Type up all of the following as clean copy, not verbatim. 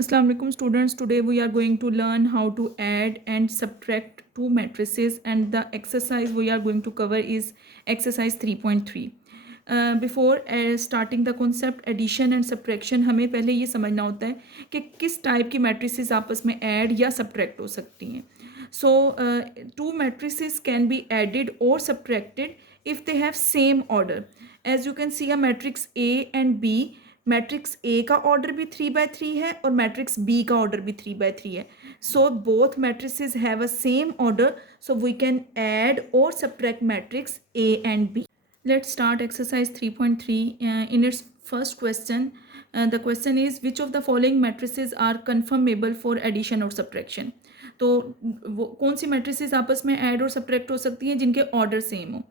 Assalamu alaikum students. Today we are going to learn how to add and subtract two matrices, and the exercise we are going to cover is exercise 3.3. Before starting the concept addition and subtraction, हमें पहले ये समझना होता है कि किस type की matrices आपस में add या subtract हो सकती हैं. So two matrices can be added or subtracted if they have same order. As you can see, a matrix A and B, matrix A का ऑर्डर भी 3/3 है और मैट्रिक्स बी का ऑर्डर भी 3/3 है. So both matrices have a same order, so we can add or subtract matrix A and B. Let's start exercise 3.3. In its first question, the question is which of the following matrices are conformable for addition or subtraction. तो वो कौन सी matrices आपस में add और subtract हो सकती हैं जिनके order same हो.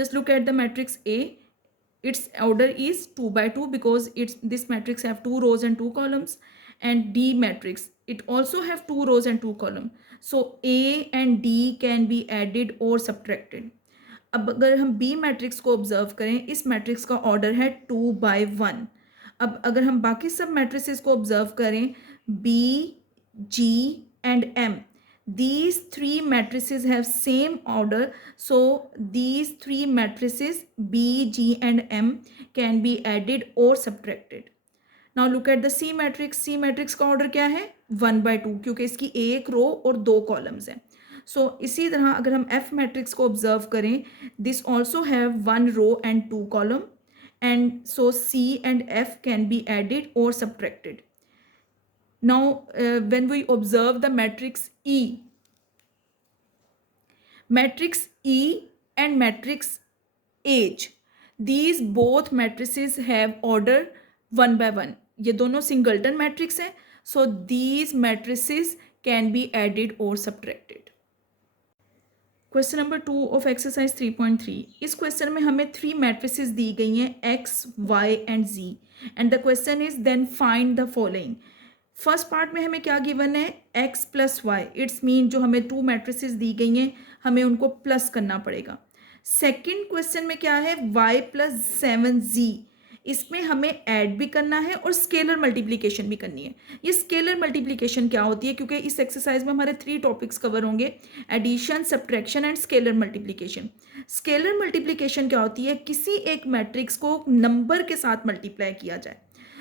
Just look at the matrix A. Its order is 2/2 because this matrix have 2 rows and 2 columns. And D matrix, it also have 2 rows and 2 columns. So A and D can be added or subtracted. अब अगर हम B matrix को observe करें, इस matrix का order है 2/1. अब अगर हम बाकी सब मैट्रिसेस को ऑब्जर्व करें, B, G and M, these three matrices have same order, so these three matrices B, G and M can be added or subtracted. Now look at the C matrix. C matrix का order क्या है 1/2, क्योंकि इसकी एक रो और 2 columns हैं. सो इसी तरह अगर हम F मैट्रिक्स को ऑब्जर्व करें, this also have 1 row and 2 column, and so C and F can be added or subtracted. Now when we observe the matrix E and matrix H, these both matrices have order 1/1. ये दोनों singleton matrix हैं, so these matrices can be added or subtracted. Question number 2 of exercise 3.3. इस क्वेश्चन में हमें 3 matrices दी गई हैं x, y and z, and the question is then find the following. First part में हमें क्या गिवन है x plus y. It's mean जो हमें 2 मैट्रिसेस दी गई हैं हमें उनको प्लस करना पड़ेगा. सेकेंड क्वेश्चन में क्या है y प्लस 7z. इसमें हमें ऐड भी करना है और स्केलर मल्टीप्लिकेशन भी करनी है. ये स्केलर मल्टीप्लिकेशन क्या होती है, क्योंकि इस एक्सरसाइज में हमारे 3 टॉपिक्स कवर होंगे, addition, subtraction and scalar multiplication. Scalar multiplication क्या होती है, किसी एक मैट्रिक्स को नंबर के साथ मल्टीप्लाई किया जाए.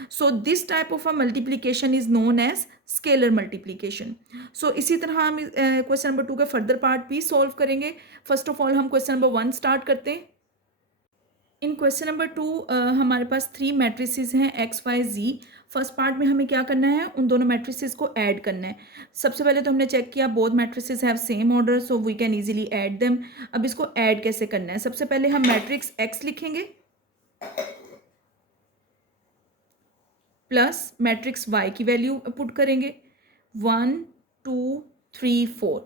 So this type of a multiplication is known as scalar multiplication. So इसी तरह हम क्वेश्चन नंबर 2 का फर्दर पार्ट भी सॉल्व करेंगे. फर्स्ट ऑफ ऑल हम क्वेश्चन नंबर 1 स्टार्ट करते हैं. इन क्वेश्चन नंबर 2 हमारे पास 3 मैट्रिसेस हैं X, Y, Z. First part में हमें क्या करना है, उन दोनों मैट्रिसेस को ऐड करना है. सबसे पहले तो हमने चेक किया both matrices have same order, so we can easily add them. अब इसको ऐड कैसे करना है, सबसे पहले हम मैट्रिक्स एक्स लिखेंगे प्लस मैट्रिक्स वाई की वैल्यू पुट करेंगे 1 2 3 4.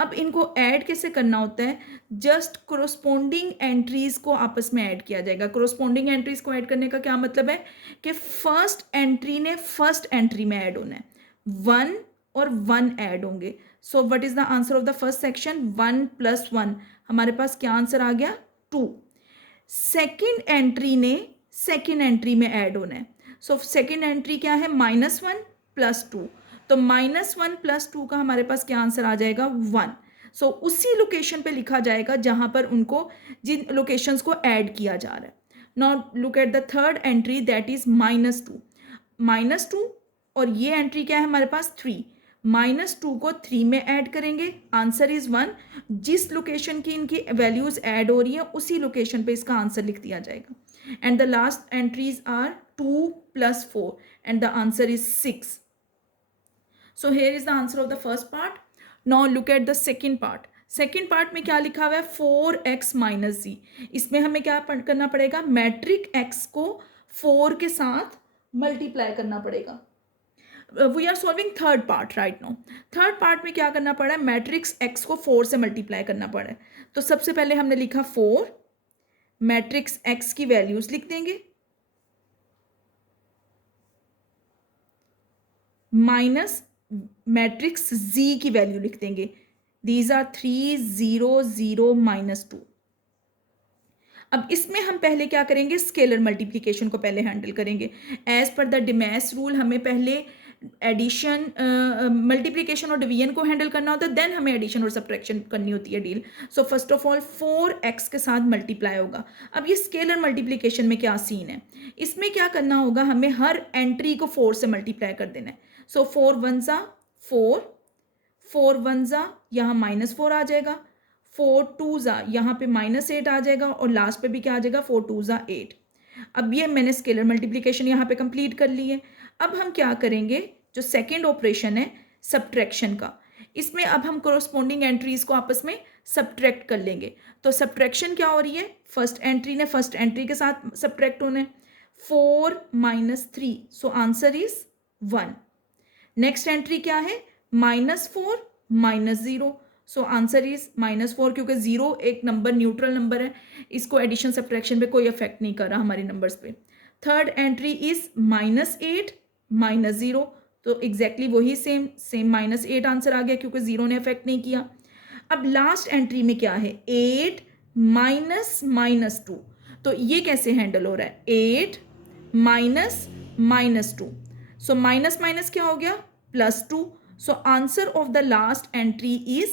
अब इनको ऐड कैसे करना होता है, जस्ट कोरोस्पोंडिंग एंट्रीज को आपस में ऐड किया जाएगा. कोरोस्पोंडिंग एंट्रीज को ऐड करने का क्या मतलब है कि फर्स्ट एंट्री ने फर्स्ट एंट्री में ऐड होना है. 1 और 1 ऐड होंगे. So what is the answer of the first section, 1 plus 1. हमारे पास क्या आंसर आ गया 2. सेकेंड एंट्री ने सेकेंड एंट्री में ऐड होना है. सो सेकेंड एंट्री क्या है -1 प्लस 2. तो -1 प्लस 2 का हमारे पास क्या आंसर आ जाएगा 1. सो उसी लोकेशन पे लिखा जाएगा जहां पर उनको जिन लोकेशंस को ऐड किया जा रहा है. Now look at the third entry, that is -2 और ये एंट्री क्या है हमारे पास 3. -2 को 3 में ऐड करेंगे, आंसर इज 1. जिस लोकेशन की इनकी वैल्यूज ऐड हो रही है उसी लोकेशन पे इसका आंसर लिख दिया जाएगा. And the last entries are 2 plus 4 and the answer is 6. So here is the answer of the first part. Now look at the second part. Second part में क्या लिखा हुआ है 4x माइनस जी. इसमें हमें क्या करना पड़ेगा, मैट्रिक x को 4 के साथ मल्टीप्लाई करना पड़ेगा. We are solving third part right now. Third part में क्या करना पड़ा है, मैट्रिक्स x को 4 से मल्टीप्लाई करना पड़ा है. तो सबसे पहले हमने लिखा 4, मैट्रिक्स x की वैल्यूज लिख देंगे माइनस मैट्रिक्स z की वैल्यू लिख देंगे. These are 3 0 0 -2. अब इसमें हम पहले क्या करेंगे, स्केलर मल्टीप्लिकेशन को पहले हैंडल करेंगे. एज पर द डिमेस रूल हमें पहले एडिशन मल्टीप्लिकेशन और डिवीजन को हैंडल करना होता है, देन हमें एडिशन और सब्ट्रैक्शन करनी होती है deal. So first of all 4x के साथ मल्टीप्लाई होगा. अब ये स्केलर मल्टीप्लिकेशन में क्या सीन है, इसमें क्या करना होगा, हमें हर एंट्री को 4 से मल्टीप्लाई कर देना है. सो 4 1 ज़ा 4, 4 1 ज़ा यहाँ -4 आ जाएगा, 4 2 ज़ा यहाँ पे -8 आ जाएगा, और लास्ट पे भी क्या आ जाएगा, 4 2 ज़ा 8. अब ये मैंने स्केलर मल्टीप्लिकेशन यहाँ पे कंप्लीट कर ली है. अब हम क्या करेंगे, जो सेकेंड ऑपरेशन है सब्ट्रैक्शन का, इसमें अब हम कोरोस्पोंडिंग एंट्रीज को आपस में सब्ट्रैक्ट कर लेंगे. तो सब्ट्रैक्शन क्या हो रही है, फर्स्ट एंट्री ने फर्स्ट एंट्री के साथ सब्ट्रैक्ट होना है. 4 - 3, so answer is 1. Next entry क्या है, -4 -0, सो आंसर इज -4, क्योंकि 0 एक नंबर न्यूट्रल नंबर है, इसको एडिशन सब्ट्रैक्शन पे कोई इफेक्ट नहीं कर रहा हमारे नंबर्स पे. थर्ड एंट्री इज -8 -0, तो एग्जैक्टली वही सेम -8 आंसर आ गया, क्योंकि 0 ने इफेक्ट नहीं किया. अब लास्ट एंट्री में क्या है, 8 -2, तो ये कैसे हैंडल हो रहा है, 8 -2, सो माइनस क्या हो गया, +2. So answer of the last entry is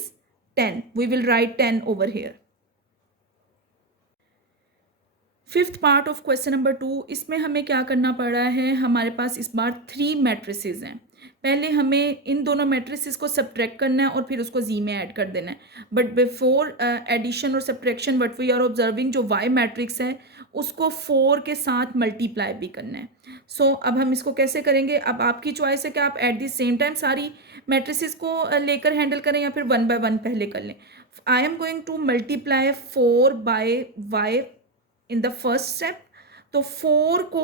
10. We will write 10 over here. Fifth part of question number 2, इसमें हमें क्या करना पड़ रहा है, हमारे पास इस बार 3 मैट्रिसेस हैं. पहले हमें इन दोनों मैट्रिसेस को सब्ट्रैक्ट करना है और फिर उसको जी में ऐड कर देना है. बट बिफोर एडिशन और subtraction what we are observing, जो वाई मैट्रिक्स है उसको 4 के साथ मल्टीप्लाई भी करना है. सो अब हम इसको कैसे करेंगे, अब आपकी चॉइस है कि आप एट द सेम टाइम सारी मैट्रिसेस को लेकर हैंडल करें या फिर 1 by 1 पहले कर लें. आई am going to multiply 4 by y in the first step. तो 4 को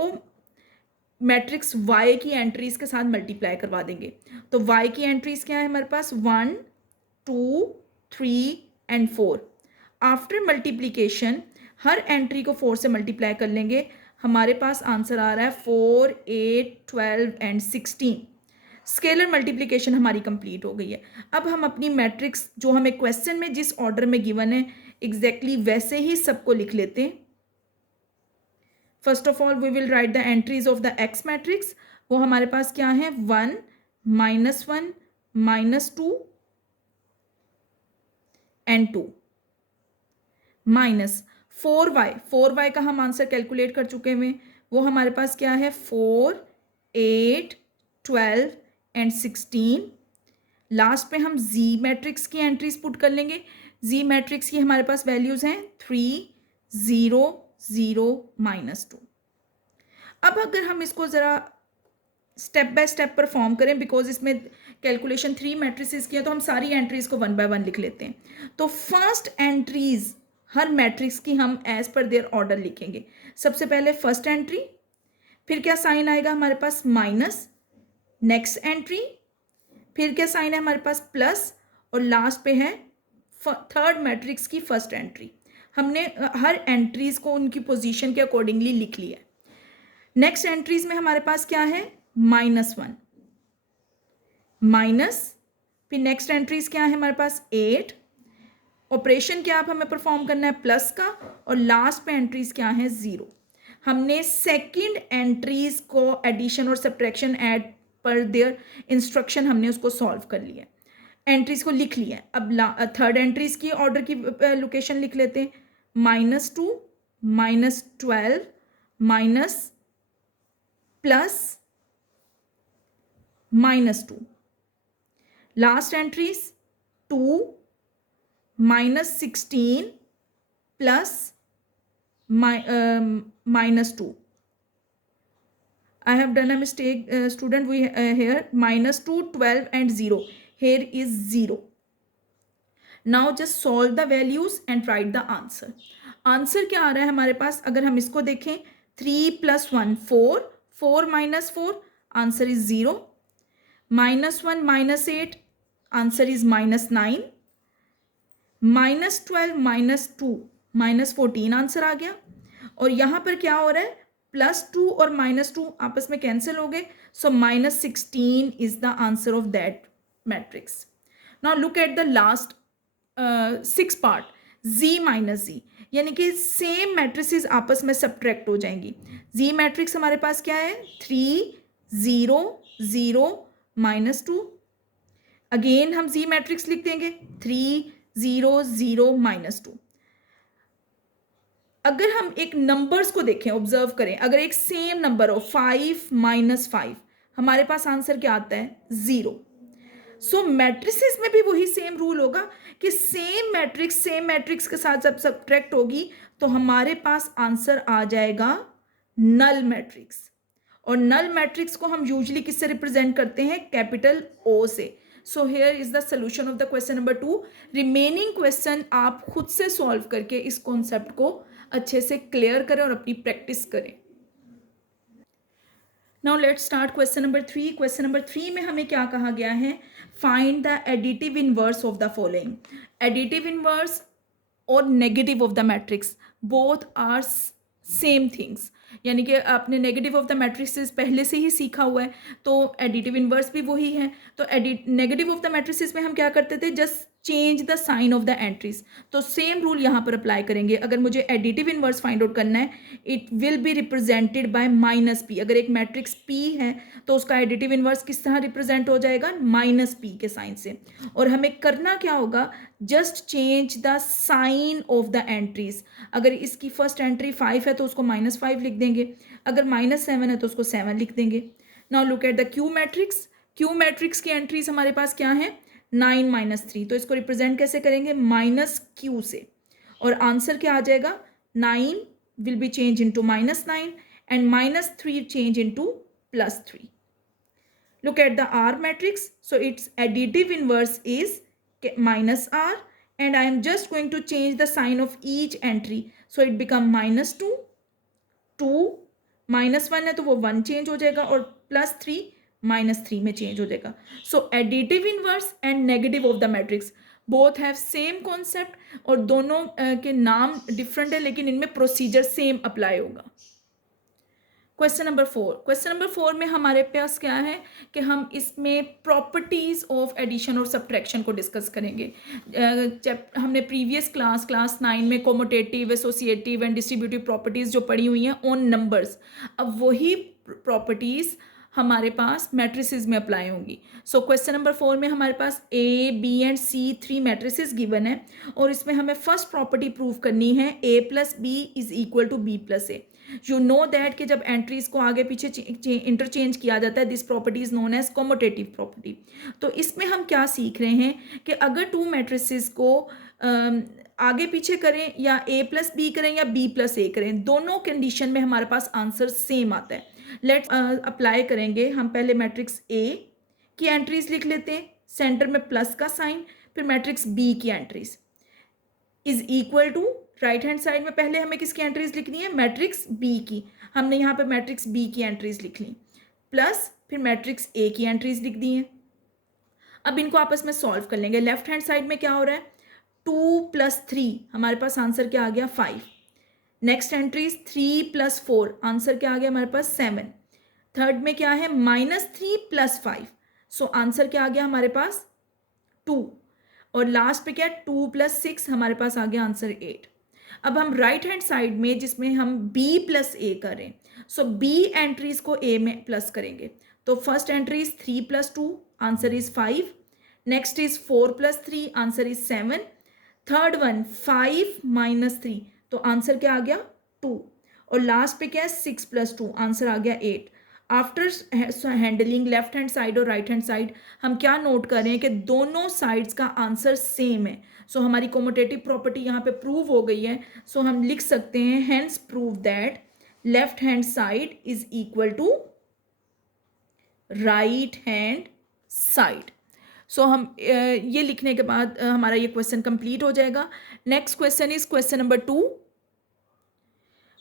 मैट्रिक्स y की एंट्रीज के साथ मल्टीप्लाई करवा देंगे. तो y की एंट्रीज क्या है हमारे पास, 1 2 3 and 4. After multiplication her entry को 4 से मल्टीप्लाई कर लेंगे. हमारे पास आंसर आ रहा है 4 8 12 एंड 16. स्केलर मल्टीप्लिकेशन हमारी कंप्लीट हो गई है. अब हम अपनी मैट्रिक्स जो हमें क्वेश्चन में जिस ऑर्डर में गिवन है एग्जैक्टली वैसे ही सबको लिख लेते हैं. First of all we will write the entries of the x matrix. वो हमारे पास क्या है, 1 -1 -2 एंड 2 माइनस 4y का हम आंसर कैलकुलेट कर चुके हैं. वो हमारे पास क्या है, 4 8 12 एंड 16. लास्ट पे हम z मैट्रिक्स की एंट्रीज पुट कर लेंगे. z मैट्रिक्स की हमारे पास वैल्यूज हैं 3 0 0 -2. अब अगर हम इसको ज़रा स्टेप बाय स्टेप परफॉर्म करें, बिकॉज इसमें कैलकुलेशन 3 मैट्रिसेस की है, तो हम सारी एंट्रीज को 1 by 1 लिख लेते हैं. तो फर्स्ट एंट्रीज हर मैट्रिक्स की हम एज पर देयर ऑर्डर लिखेंगे. सबसे पहले फर्स्ट एंट्री, फिर क्या साइन आएगा हमारे पास, माइनस. नेक्स्ट एंट्री, फिर क्या साइन है हमारे पास, प्लस, और लास्ट पे है थर्ड मैट्रिक्स की फर्स्ट एंट्री. हमने हर एंट्रीज को उनकी पोजीशन के अकॉर्डिंगली लिख लिया. नेक्स्ट एंट्रीज में हमारे पास क्या है, -1 माइनस, फिर नेक्स्ट एंट्रीज क्या है हमारे पास 8. ऑपरेशन क्या आप हमें परफॉर्म करना है, प्लस का, और लास्ट पे एंट्रीज क्या है, 0. हमने सेकंड एंट्रीज को एडिशन और सब्ट्रैक्शन ऐड पर देयर इंस्ट्रक्शन हमने उसको सॉल्व कर लिया, एंट्रीज को लिख लिया. अब थर्ड एंट्रीज की ऑर्डर की लोकेशन लिख लेते हैं, -2 -12 minus plus -2. Last entries 2 -16 plus -2. I have done a mistake, student. We here -2 12 and 0. Here is 0. Now just solve the values and write the answer. Answer क्या आ रहा है हमारे पास, अगर हम इसको देखें, 3 + 1 4, 4 - 4, answer is 0. -1 -8, answer is -9. -12 -2 -14 answer आ गया. और यहाँ पर क्या हो रहा है, +2 और -2 आपस में कैंसिल हो गए. सो -16 is the answer of that matrix. Now look at the last 6 part, z -z, यानी कि सेम मैट्रिसेस आपस में सब्ट्रैक्ट हो जाएंगी. z मैट्रिक्स हमारे पास क्या है, 3 0 0 -2, अगेन हम जी मैट्रिक्स लिख देंगे 3 0 0 -2। अगर हम एक नंबर्स को देखें, ऑब्जर्व करें, अगर एक सेम नंबर हो 5 -5, हमारे पास आंसर क्या आता है 0। सो मैट्रिसेस में भी वही सेम रूल होगा कि सेम मैट्रिक्स के साथ जब सब्ट्रैक्ट होगी तो हमारे पास आंसर आ जाएगा नल मैट्रिक्स। और नल मैट्रिक्स को हम यूजुअली किससे रिप्रेजेंट करते हैं, कैपिटल ओ से। So here is the solution of the question number 2। Remaining question आप खुद से सॉल्व करके इस कॉन्सेप्ट को अच्छे से क्लियर करें और अपनी प्रैक्टिस करें। Now let's start question number 3। Question number 3 में हमें क्या कहा गया है, find the additive inverse of the following. Additive inverse और negative of the matrix both are same things, यानी कि आपने नेगेटिव ऑफ द मैट्रिसेस पहले से ही सीखा हुआ है, तो एडिटिव इनवर्स भी वही है। तो नेगेटिव ऑफ द मैट्रिसेस में हम क्या करते थे, just change the sign of the entries. तो सेम रूल यहाँ पर अप्लाई करेंगे। अगर मुझे एडिटिव इनवर्स फाइंड आउट करना है, it will be represented by -p। अगर एक मैट्रिक्स p है तो उसका एडिटिव इनवर्स किस तरह रिप्रेजेंट हो जाएगा, -p के साइन से। और हमें करना क्या होगा, just change the sign of the entries. अगर इसकी फर्स्ट एंट्री 5 है तो उसको -5 लिख देंगे, अगर -7 है तो उसको 7 लिख देंगे। Now look at the Q matrix. Q matrix की एंट्रीज हमारे पास क्या है, 9 -3, तो इसको रिप्रेजेंट कैसे करेंगे, -q से। और आंसर क्या आ जाएगा, 9 will be changed into -9 and -3 change into +3. Look at the R matrix. So its additive inverse is -R, and I am just going to change the sign of each entry. So it become -2, 2, -1 है तो वो 1 change हो जाएगा, और +3 -3 में change हो जाएगा। So additive inverse and negative of the matrix both have same concept, और दोनों के नाम डिफरेंट है लेकिन इनमें प्रोसीजर सेम अप्लाई होगा। Question number 4। क्वेश्चन नंबर 4 में हमारे पास क्या है कि हम इसमें प्रॉपर्टीज ऑफ एडिशन और सब्ट्रैक्शन को डिस्कस करेंगे। जब हमने प्रीवियस क्लास 9 में commutative, associative and distributive properties जो पढ़ी हुई हैं ऑन नंबर्स, अब वही प्रॉपर्टीज हमारे पास मैट्रिसेस में अप्लाई होंगी। सो क्वेश्चन नंबर 4 में हमारे पास A, B and C 3 matrices given है, और इसमें हमें फर्स्ट प्रॉपर्टी प्रूव करनी है A + B = B + A। You know that कि जब एंट्रीज को आगे पीछे इंटरचेंज किया जाता है, this property is known as commutative property. तो इसमें हम क्या सीख रहे हैं कि अगर टू मैट्रिसेस को आगे पीछे करें, या A + B करें या B + A करें, दोनों कंडीशन में हमारे पास आंसर सेम आता है। लेट्स अप्लाई करेंगे। हम पहले मैट्रिक्स A की एंट्रीज लिख लेते हैं, सेंटर में प्लस का साइन, फिर मैट्रिक्स B की एंट्रीज = राइट हैंड साइड में पहले हमें किसकी एंट्रीज लिखनी है, मैट्रिक्स बी की। हमने यहाँ पे मैट्रिक्स बी की एंट्रीज लिख ली, प्लस फिर मैट्रिक्स ए की एंट्रीज लिख दी हैं। अब इनको आपस में सॉल्व कर लेंगे। लेफ्ट हैंड साइड में क्या हो रहा है, 2 + 3, हमारे पास आंसर क्या आ गया 5। नेक्स्ट एंट्रीज 3 + 4, आंसर क्या आ गया हमारे पास 7। थर्ड में क्या है, -3 + 5, सो आंसर क्या आ गया हमारे पास 2। और लास्ट पे क्या, 2 + 6, हमारे पास आ गया आंसर 8। अब हम राइट हैंड साइड में जिसमें हम B + A करें, सो B एंट्रीज को A में प्लस करेंगे। तो first entry is 3 + 2, answer is 5। Next is 4 + 3, answer is 7। Third one 5 - 3, तो आंसर क्या आ गया 2। और लास्ट पे क्या है, 6 + 2, आंसर आ गया 8। After handling left hand side और राइट हैंड साइड, हम क्या नोट कर रहे हैं कि दोनों साइड्स का आंसर सेम है। सो हमारी कोमोटेटिव प्रॉपर्टी यहाँ पे प्रूव हो गई है। सो हम लिख सकते हैं, hence prove that left hand side = right hand side. So हम ये लिखने के बाद हमारा ये क्वेश्चन कंप्लीट हो जाएगा। Next question is question number 2।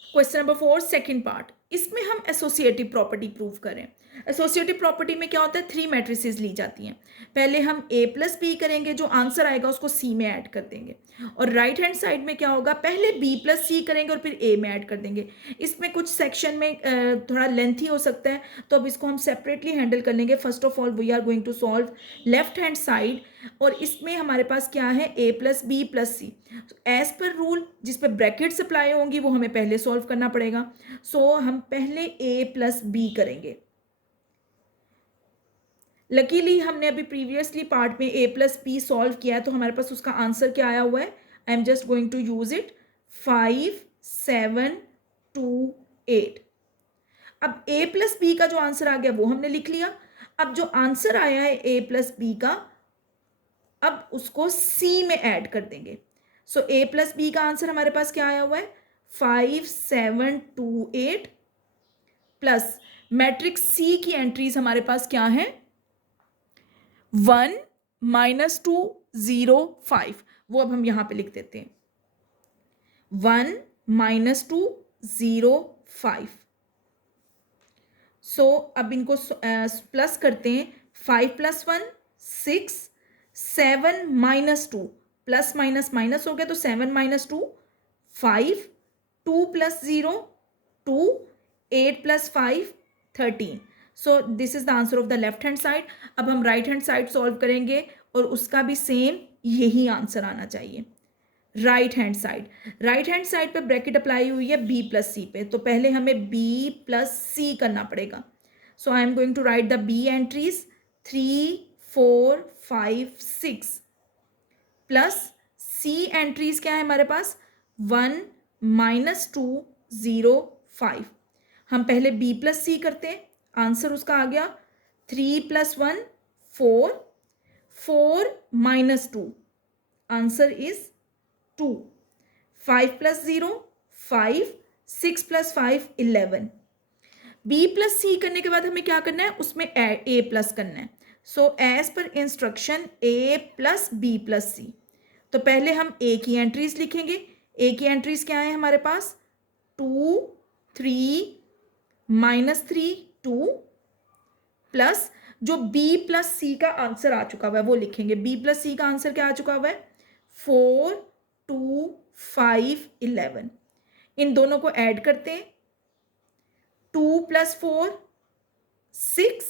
Question number 4 second part, इसमें हम एसोसिएटिव प्रॉपर्टी प्रूव करें। एसोसिएटिव प्रॉपर्टी में क्या होता है, 3 मैट्रिसेस ली जाती हैं। पहले हम A + B करेंगे, जो आंसर आएगा उसको C में ऐड कर देंगे। और राइट हैंड साइड में क्या होगा, पहले B + C करेंगे और फिर A में ऐड कर देंगे। इसमें कुछ सेक्शन में थोड़ा लेंथी हो सकता है, तो अब इसको हम सेपरेटली हैंडल कर लेंगे। First of all we are going to solve left hand side, और इसमें हमारे पास क्या है, A + B + C। As per rule जिस पे ब्रैकेट्स अप्लाई होंगी वो हमें पहले सॉल्व करना पड़ेगा। सो हम पहले A + B करेंगे। लकीली हमने अभी प्रीवियसली पार्ट में a प्लस बी सॉल्व किया है, तो हमारे पास उसका आंसर क्या आया हुआ है. I am just going to use it. 5 7 2 8. अब a प्लस बी का जो आंसर आ गया वो हमने लिख लिया. अब जो आंसर आया है a प्लस बी का, अब उसको c में ऐड कर देंगे. सो a प्लस बी का आंसर हमारे पास क्या आया हुआ है, 5 7 2 8 प्लस मैट्रिक्स सी की एंट्रीज हमारे पास क्या है, 1 -2 0 5. वो अब हम यहां पे लिख देते हैं, 1 -2 0 5. सो अब इनको प्लस करते हैं. 5 + 1 6, 7 - 2 प्लस माइनस माइनस हो गया, तो 7 - 2 5, 2 + 0 2, 8 + 5 13. So this is the answer of the left hand side. अब हम राइट हैंड साइड सॉल्व करेंगे और उसका भी सेम यही आंसर आना चाहिए. राइट हैंड साइड पे ब्रैकेट अप्लाई हुई है b + c पे, तो पहले हमें b + c करना पड़ेगा. So I am going to write the b entries 3 4 5 6 plus c entries क्या है हमारे पास, 1 -2 0 5. हम पहले b + c करते हैं. आंसर उसका आ गया 3 + 1 4, 4 - 2 आंसर इज 2. 5 + 0 5, 6 + 5 11. b + c करने के बाद हमें क्या करना है, उसमें a प्लस करना है. So as per instruction a + b + c. तो पहले हम a की एंट्रीज लिखेंगे. a की एंट्रीज क्या है हमारे पास, 2 3 -3 2 प्लस जो b + c का आंसर आ चुका हुआ है वो लिखेंगे. b + c का आंसर क्या आ चुका हुआ है, 4 2 5 11. इन दोनों को ऐड करते हैं. 2 + 4 6,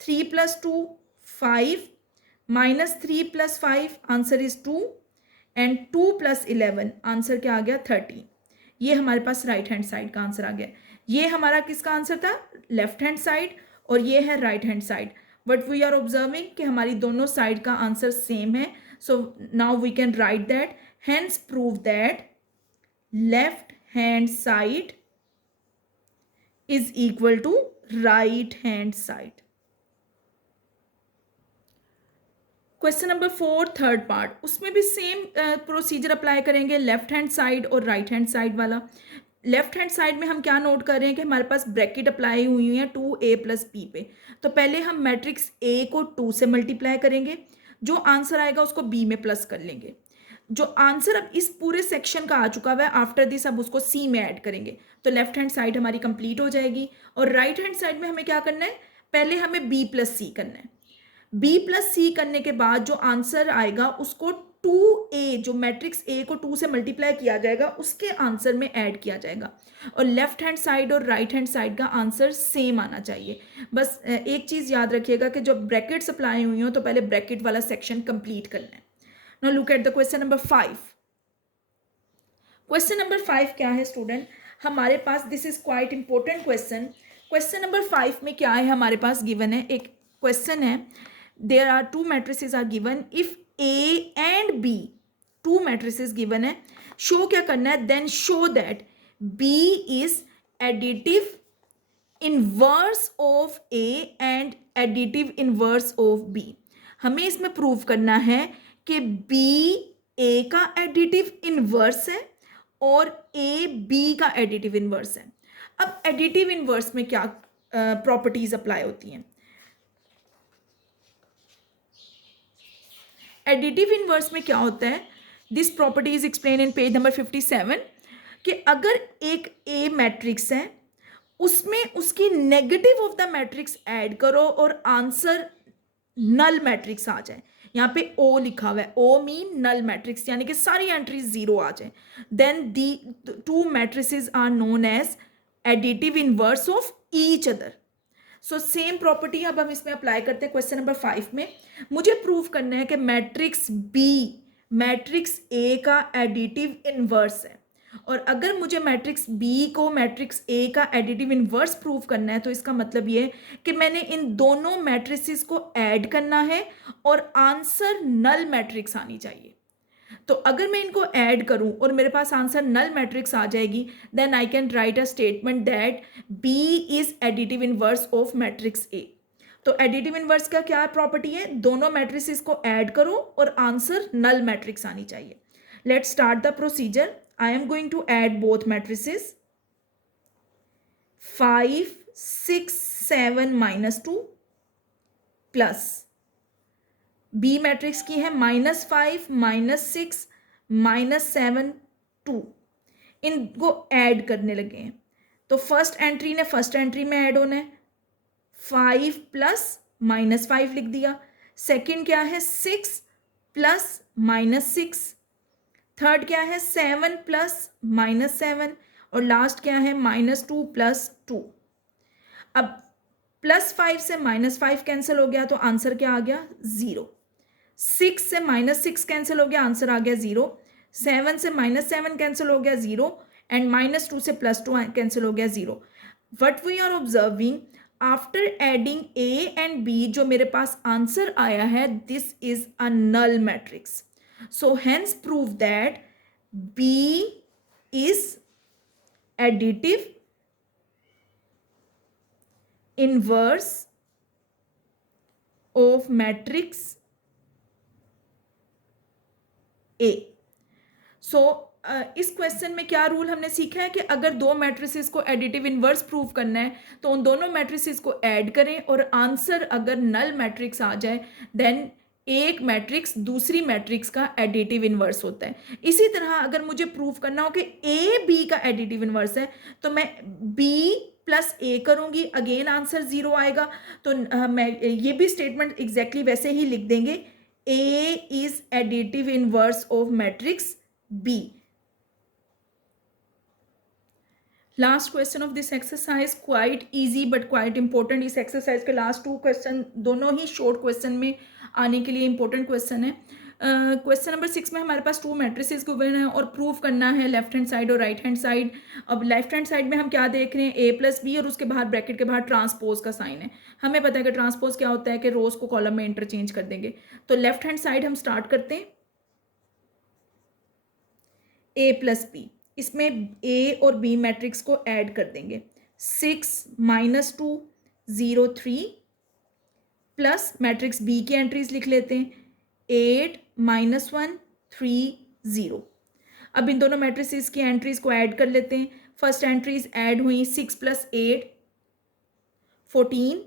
3 + 2 5, -3 + 5 आंसर इज 2 एंड 2 + 11 आंसर क्या आ गया, 13. ये हमारे पास राइट हैंड साइड का आंसर आ गया. ये हमारा किसका आंसर था, लेफ्ट हैंड साइड, और ये है right hand side. But we are observing कि हमारी दोनों साइड का आंसर सेम है. So now we can write that, hence prove that left hand side is equal to right hand side. Question number 4 third part, उसमें भी same procedure apply करेंगे, left hand side और right hand side वाला. Left hand side में हम क्या note कर रहे हैं कि हमारे पास ब्रैकेट अप्लाई हुई है 2a + b पे. तो पहले हम मैट्रिक्स a को 2 से मल्टीप्लाई करेंगे, जो आंसर आएगा उसको b में प्लस कर लेंगे. जो आंसर अब इस पूरे सेक्शन का आ चुका हुआ है, आफ्टर दिस अब उसको c में ऐड करेंगे. तो लेफ्ट हैंड साइड हमारी कंप्लीट हो जाएगी. और राइट हैंड साइड में हमें क्या करना है, पहले हमें b + c करना है. b + c करने के बाद जो आंसर आएगा उसको 2a, जो मैट्रिक्स a को 2 से मल्टीप्लाई किया जाएगा उसके आंसर में ऐड किया जाएगा. और लेफ्ट हैंड साइड और राइट हैंड साइड का आंसर सेम आना चाहिए. बस एक चीज़ याद रखिएगा कि जब ब्रैकेट्स अप्लाई हुई हो तो पहले ब्रैकेट वाला सेक्शन कंप्लीट करना है. Now look at the question number 5. Question number 5 क्या है स्टूडेंट हमारे पास, this is quite important question. Question number 5 में क्या है हमारे पास, गिवन है एक क्वेश्चन है, there are two matrices are given, if a and b, two matrices given है, show क्या करना है, then show that b is additive inverse of a and additive inverse of b. हमें इसमें प्रूव करना है कि b a का एडिटिव इनवर्स है और a b का एडिटिव इनवर्स है. अब एडिटिव इनवर्स में क्या प्रॉपर्टीज अप्लाई होती हैं, एडिटिव इनवर्स में क्या होता है, this property is explain in page number 57, कि अगर एक ए मैट्रिक्स है उसमें उसकी negative of the matrix add करो और आंसर नल मैट्रिक्स आ जाए. यहाँ पे ओ लिखा हुआ है, ओ मीन नल मैट्रिक्स, यानी कि सारी एंट्रीज जीरो आ जाए, then the two matrices are known as additive inverse of each other. So same property अब हम इसमें अप्लाई करते हैं क्वेश्चन नंबर 5 में. मुझे प्रूव करना है कि मैट्रिक्स बी मैट्रिक्स ए का एडिटिव इनवर्स है और अगर मुझे मैट्रिक्स बी को मैट्रिक्स ए का एडिटिव इन्वर्स प्रूव करना है तो इसका मतलब ये है कि मैंने इन दोनों मैट्रिसेस को ऐड करना है और आंसर नल मैट्रिक्स आनी चाहिए। तो अगर मैं इनको ऐड करूं और मेरे पास आंसर नल मैट्रिक्स आ जाएगी, then I can write a statement that B is additive inverse of matrix A. तो एडिटिव इनवर्स का क्या प्रॉपर्टी है, दोनों मैट्रिसेस को ऐड करो और आंसर नल मैट्रिक्स आनी चाहिए। Let's start the procedure. I am going to add both matrices 5 6 7 -2 plus B matrix की है -5 -6 -7 2। इनको ऐड करने लगे हैं तो फर्स्ट एंट्री ने फर्स्ट एंट्री में ऐड होना है, 5 प्लस -5 लिख दिया। सेकंड क्या है 6 प्लस -6। थर्ड क्या है 7 प्लस -7 और लास्ट क्या है -2 प्लस 2। अब +5 से -5 कैंसिल हो गया तो आंसर क्या आ गया 0। 6 से -6 कैंसिल हो गया, आंसर आ गया 0। 7 से -7 कैंसिल हो गया 0 एंड -2 से +2 कैंसिल हो गया 0। What we are observing, after adding A and B जो मेरे पास आंसर आया है, this is a null matrix. So hence prove that B is additive inverse of matrix A. So इस क्वेश्चन में क्या रूल हमने सीखा है कि अगर दो मैट्रिसेस को एडिटिव इनवर्स प्रूव करना है तो उन दोनों मैट्रिसेस को ऐड करें और आंसर अगर नल मैट्रिक्स आ जाए देन एक मैट्रिक्स दूसरी मैट्रिक्स का एडिटिव इनवर्स होता है। इसी तरह अगर मुझे प्रूव करना हो कि ए बी का एडिटिव इनवर्स है तो मैं बी प्लस ए करूंगी, अगेन आंसर 0 आएगा। तो मैं ये भी स्टेटमेंट एग्जैक्टली वैसे ही लिख देंगे, A is additive inverse of matrix B. Last question of this exercise, quite easy but quite important। इस exercise के last 2 question दोनों ही short question में आने के लिए important question है। क्वेश्चन नंबर 6 में हमारे पास 2 मैट्रिसेस गिवन है और प्रूव करना है लेफ्ट हैंड साइड और राइट हैंड साइड। अब लेफ्ट हैंड साइड में हम क्या देख रहे हैं, ए प्लस बी और उसके बाहर ब्रैकेट के बाहर ट्रांसपोज का साइन है। हमें पता है कि ट्रांसपोज क्या होता है कि रोज को कॉलम में इंटरचेंज कर देंगे। तो लेफ्ट हैंड साइड हम स्टार्ट करते हैं, ए प्लस बी, इसमें ए और बी मैट्रिक्स को ऐड कर देंगे। 6 -2 0 3 प्लस मैट्रिक्स बी की एंट्रीज लिख लेते हैं, 8 -1 3 0। अब इन दोनों मैट्रिसेस की एंट्रीज को ऐड कर लेते हैं। फर्स्ट एंट्रीज ऐड हुई 6 + 8 14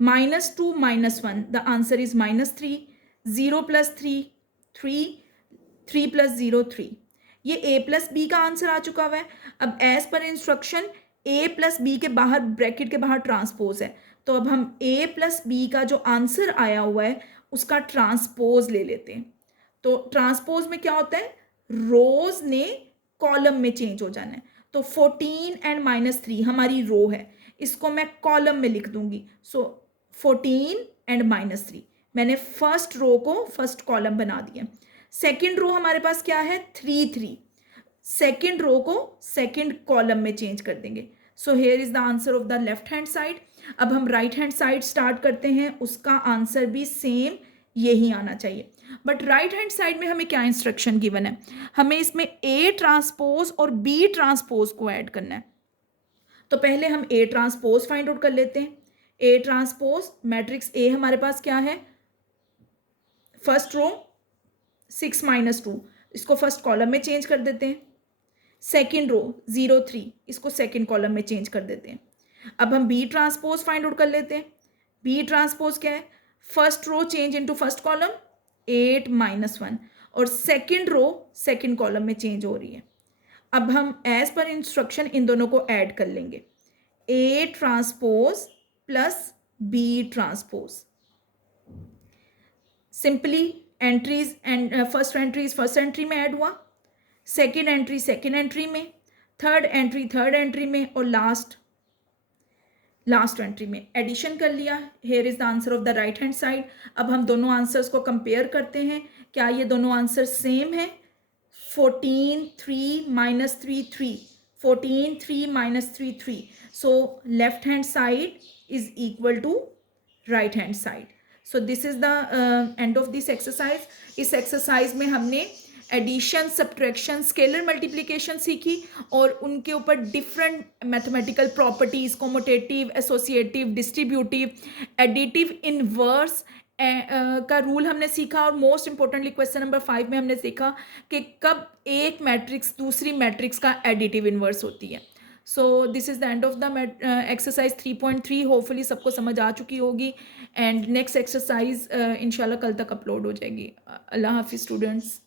-2 -1 द आंसर इज -3 0 + 3 3 3 + 0 3। ये a प्लस बी का आंसर आ चुका हुआ है। अब as per instruction a plus B के बाहर ब्रैकेट के बाहर ट्रांसपोज है, तो अब हम a प्लस बी का जो आंसर आया हुआ है उसका ट्रांसपोज ले लेते हैं। तो ट्रांसपोज में क्या होता है, रोज ने कॉलम में चेंज हो जाना है। तो 14 एंड -3 हमारी रो है, इसको मैं कॉलम में लिख दूंगी। सो 14 एंड -3 मैंने फर्स्ट रो को फर्स्ट कॉलम बना दिया। सेकेंड रो हमारे पास क्या है 3 3, सेकेंड रो को सेकेंड कॉलम में चेंज कर देंगे। So here is the answer of the left hand side. अब हम राइट हैंड साइड स्टार्ट करते हैं, उसका आंसर भी सेम यही आना चाहिए। बट राइट हैंड साइड में हमें क्या इंस्ट्रक्शन गिवन है, हमें इसमें ए ट्रांसपोज और बी ट्रांसपोज को ऐड करना है। तो पहले हम ए ट्रांसपोज फाइंड आउट कर लेते हैं। ए ट्रांसपोज मैट्रिक्स ए हमारे पास क्या है, फर्स्ट रो 6 -2, इसको फर्स्ट कॉलम में चेंज कर देते हैं। सेकेंड रो 0 3, इसको सेकेंड कॉलम में चेंज कर देते हैं। अब हम बी ट्रांसपोज फाइंड आउट कर लेते हैं। बी ट्रांसपोज क्या है, first row change into first column 8 -1 और सेकेंड रो सेकेंड कॉलम में चेंज हो रही है। अब हम एज पर इंस्ट्रक्शन इन दोनों को ऐड कर लेंगे, A transpose plus B transpose. Simply entries and first entry में ऐड हुआ, सेकेंड एंट्री सेकेंड एंट्री में, थर्ड एंट्री में और लास्ट एंट्री में एडिशन कर लिया। Here is the answer of the right hand side. अब हम दोनों आंसर्स को कंपेयर करते हैं, क्या ये दोनों आंसर सेम है। 14 3 minus 3 3, 14 3 minus 3 3. So left hand side is equal to right hand side. So this is the end of this exercise. इस exercise में हमने एडिशन, सब्ट्रैक्शन, स्केलर मल्टीप्लिकेशन सीखी और उनके ऊपर different mathematical properties, commutative, associative, distributive, additive, inverse का rule हमने सीखा। और मोस्ट इंपॉर्टेंटली क्वेश्चन नंबर 5 में हमने सीखा कि कब एक मैट्रिक्स दूसरी मैट्रिक्स का एडिटिव इनवर्स होती है। So this is the end of the exercise 3.3। Hopefully सबको समझ आ चुकी होगी एंड नेक्स्ट एक्सरसाइज इंशाल्लाह कल तक अपलोड हो जाएगी। अल्लाह हाफिज़ स्टूडेंट्स।